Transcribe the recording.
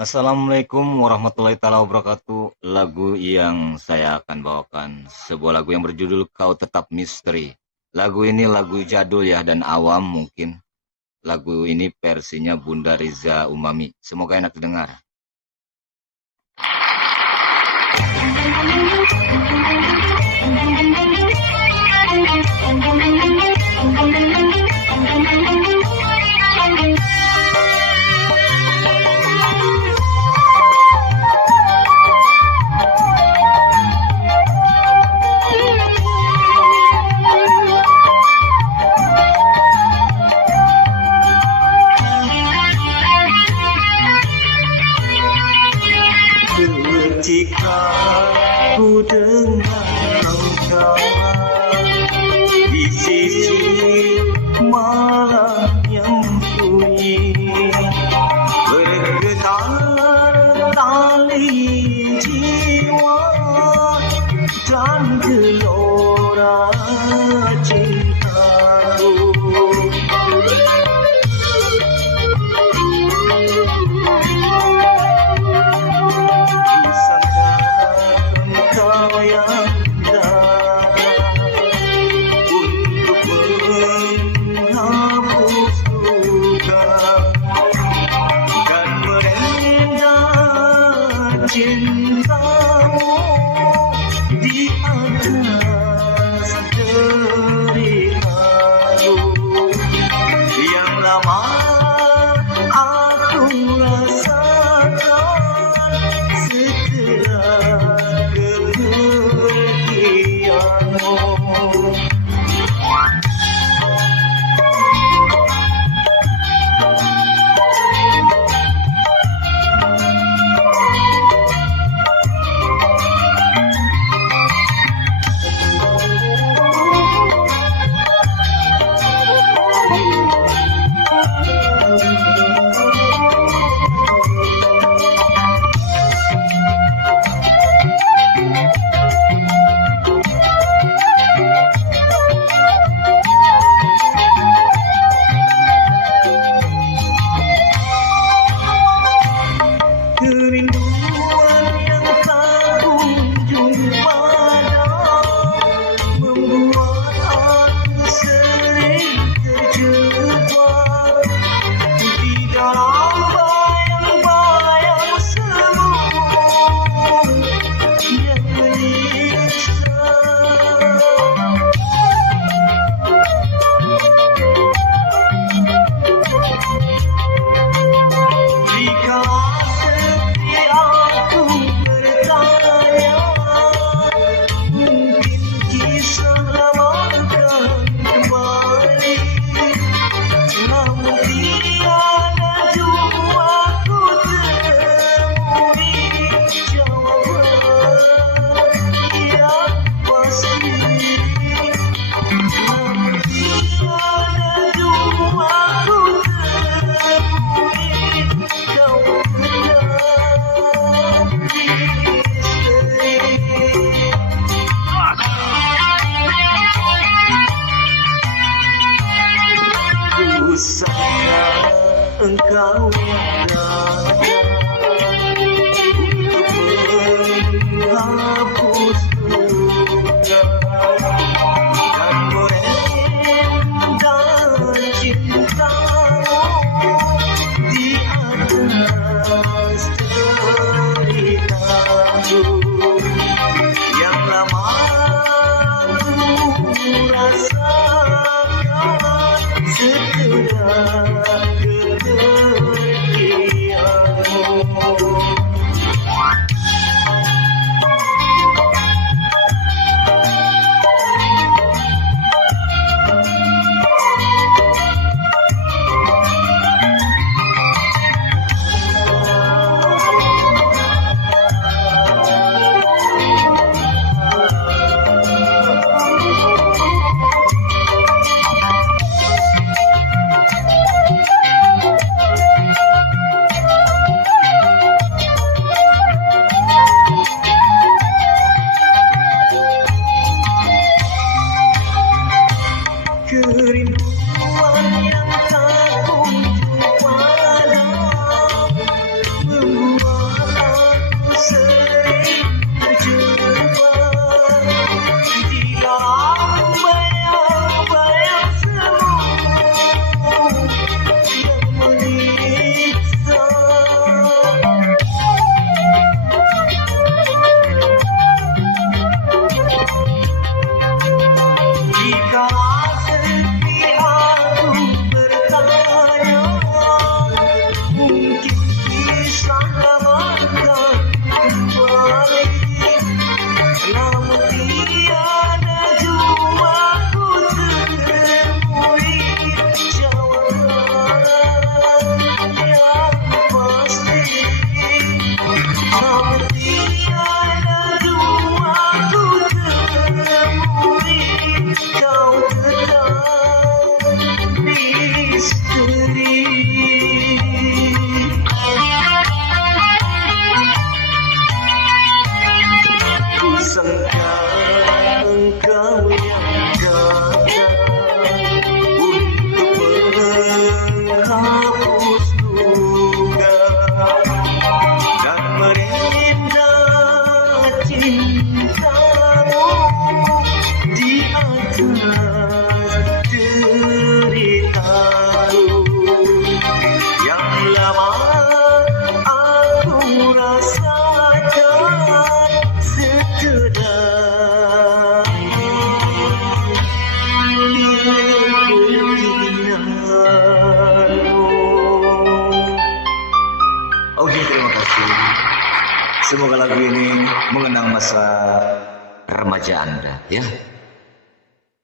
Assalamualaikum warahmatullahi taala wabarakatuh. Lagu yang saya akan bawakan sebuah lagu yang berjudul Kau Tetap Misteri. Lagu ini lagu jadul ya dan awam mungkin. Lagu ini versinya Bunda Riza Umami. Semoga enak didengar. Ketika ku dengar engkau di sisi malam yang sunyi, bergetar tali jiwa dan gelora cintaku. Cintamu di atas deritaku yang lama aku rasakan setelah kepergianmu. Kerinduan yang tak kunjung padam membuat aku sering terjebak di dalam bayang-bayang semu yang menyiksa. Usahlah engkau yang datang untuk menghapus luka dan merendam cintamu di atas deritaku yang lama ku rasakan setelah kepergianmu. Semoga lagu ini mengenang masa remaja Anda, ya.